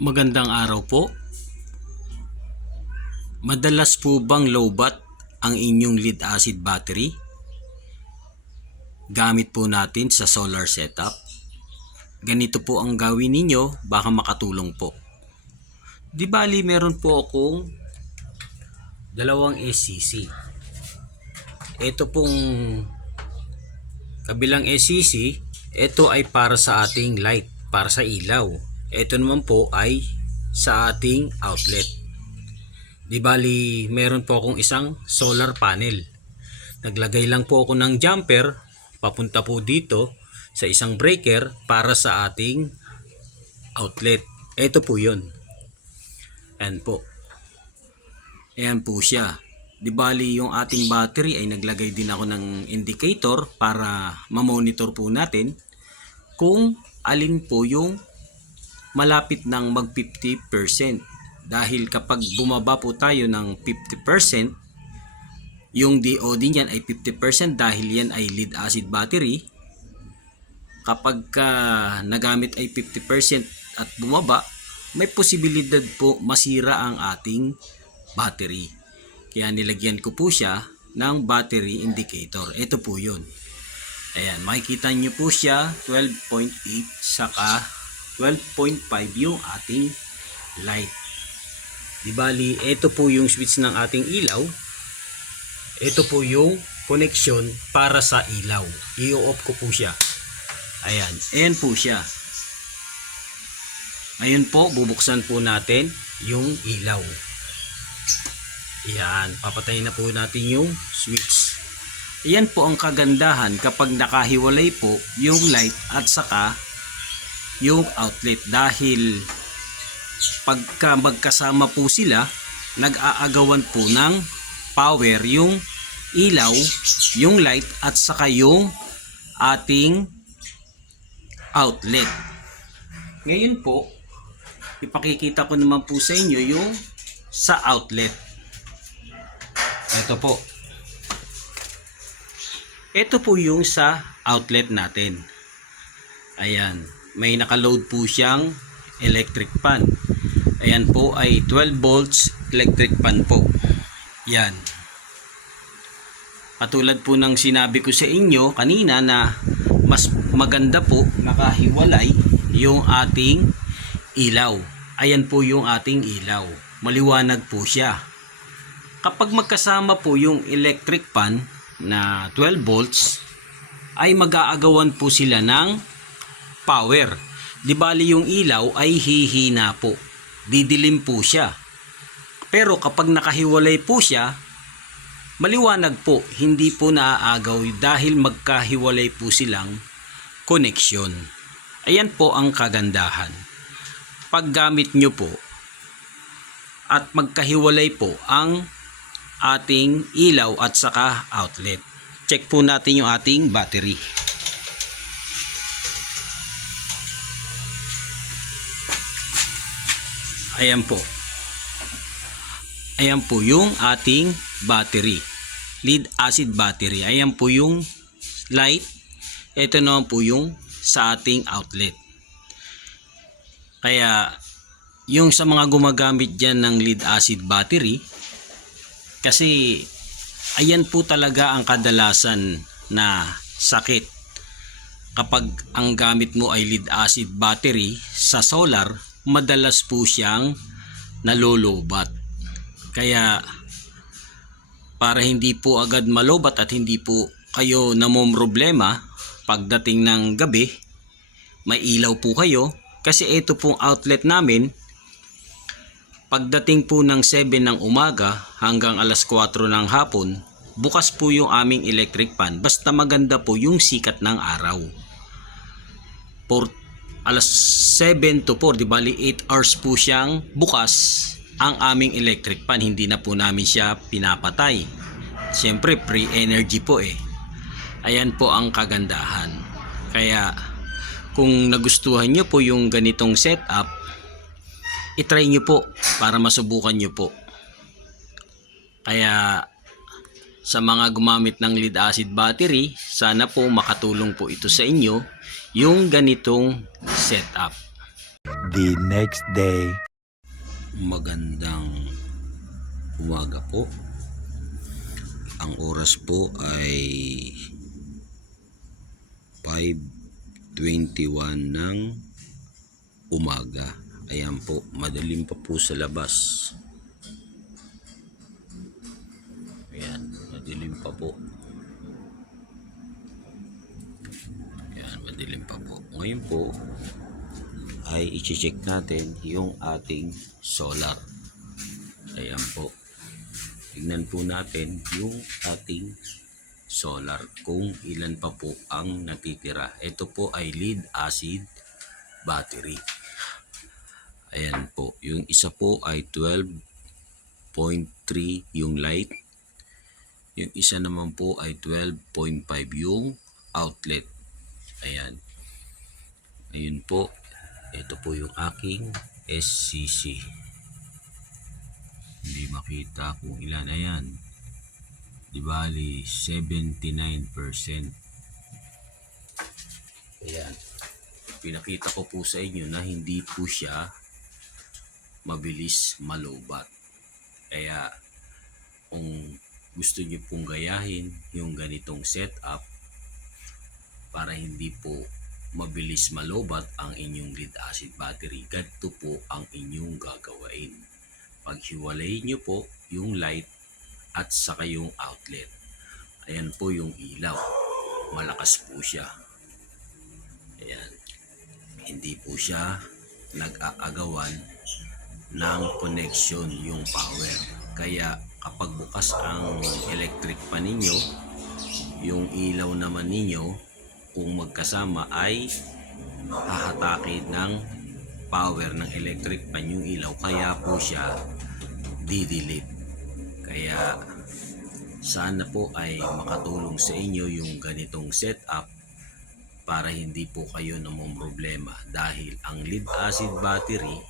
Magandang araw po. Madalas po bang lowbat ang inyong lead acid battery? Gamit po natin sa solar setup. Ganito po ang gawin ninyo, baka makatulong po. Di bali meron po akong dalawang SCC. Ito pong kabilang SCC, ito ay para sa ating light, para sa ilaw. Ito naman po ay sa ating outlet. Di bali, meron po akong isang solar panel. Naglagay lang po ako ng jumper papunta po dito sa isang breaker para sa ating outlet. Ito po yun. Ayan po. Ayan po siya. Di bali, yung ating battery ay naglagay din ako ng indicator para ma-monitor po natin kung alin po yung malapit ng mag 50%. Dahil kapag bumaba po tayo ng 50%, yung DOD niyan ay 50% dahil yan ay lead acid battery. Kapag nagamit ay 50% at bumaba, may posibilidad po masira ang ating battery. Kaya nilagyan ko po siya ng battery indicator. Ito po yun. Ayan, makikita nyo po siya 12.8 saka 12.5 yung ating light. Di bali, ito po yung switch ng ating ilaw. Ito po yung connection para sa ilaw. I-off ko po siya. Ayan, ayan po siya. Ngayon po, bubuksan po natin yung ilaw. Ayan, papatayin na po natin yung switch. Ayan po ang kagandahan kapag nakahiwalay po yung light at saka yung outlet, dahil pagka magkasama po sila, nag-aagawan po ng power yung ilaw, yung light at saka yung ating outlet. Ngayon po, ipakikita ko naman po sa inyo yung sa outlet. Ito po. Ito po yung sa outlet natin. Ayan. May nakaload po siyang electric fan. Ayan po ay 12 volts electric fan po. Yan. Katulad po ng sinabi ko sa inyo kanina na mas maganda po nakahiwalay yung ating ilaw. Ayan po yung ating ilaw. Maliwanag po siya. Kapag magkasama po yung electric fan na 12 volts, ay mag-aagawan po sila ng power. Di bali yung ilaw ay hihina po. Didilim po siya. Pero kapag nakahiwalay po siya, maliwanag po, hindi po naaagaw dahil magkahiwalay po silang connection. Ayan po ang kagandahan. Paggamit nyo po at magkahiwalay po ang ating ilaw at saka outlet. Check po natin yung ating battery. Ayan po. Ayan po yung ating battery. Lead acid battery. Ayan po yung light. Ito naman po yung sa ating outlet. Kaya yung sa mga gumagamit dyan ng lead acid battery, kasi ayan po talaga ang kadalasan na sakit. Kapag ang gamit mo ay lead acid battery sa solar, madalas po siyang nalolobat. Kaya para hindi po agad malobat at hindi po kayo namomroblema pagdating ng gabi, may ilaw po kayo. Kasi ito pong outlet namin, pagdating po ng 7 ng umaga hanggang alas 4 ng hapon, bukas po yung aming electric fan. Basta maganda po yung sikat ng araw. Alas 7 to 4, di bali 8 hours po siyang bukas ang aming electric fan. Hindi na po namin siya pinapatay. Siyempre free energy po eh. Ayan po ang kagandahan. Kaya kung nagustuhan nyo po yung ganitong setup, itry nyo po para masubukan nyo po. Kaya sa mga gumamit ng lead acid battery, sana po makatulong po ito sa inyo yung ganitong setup. the next day. Magandang umaga po. Ang oras po ay 5:21 ng umaga. Ayan po, madilim pa po sa labas. Ayan, madilim pa po. Ayan, madilim pa po. Ngayon po ay i-check natin yung ating solar. Ayan po. Tignan po natin yung ating solar kung ilan pa po ang natitira. Ito po ay lead acid battery. Ayan po. Yung isa po ay 12.3 yung light. Yung isa naman po ay 12.5 yung outlet. Ayan. Ayun po. Ito po yung aking SCC. Hindi makita kung ilan. Ayan. Di bali 79%. Ayan. Pinakita ko po sa inyo na hindi po siya mabilis malobat. Kaya kung gusto niyo pong gayahin yung ganitong setup para hindi po mabilis malobat ang inyong lead acid battery, ganito po ang inyong gagawain. Paghiwalay nyo po yung light at saka yung outlet. Ayan po yung ilaw. Malakas po siya. Ayan. Hindi po siya nag-aagawan ng connection yung power. Kaya kapag bukas ang electric pa ninyo, yung ilaw naman ninyo, kung magkasama ay hahatake ng power ng electric pan yung ilaw, kaya po siya didilim. Kaya sana po ay makatulong sa inyo yung ganitong setup para hindi po kayo namumroblema, dahil ang lead acid battery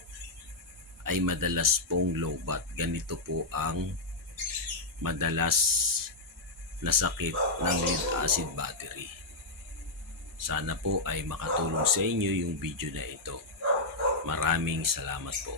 ay madalas pong lowbat. Ganito po ang madalas na sakit ng lead acid battery. Sana po ay makatulong sa inyo yung video na ito. Maraming salamat po.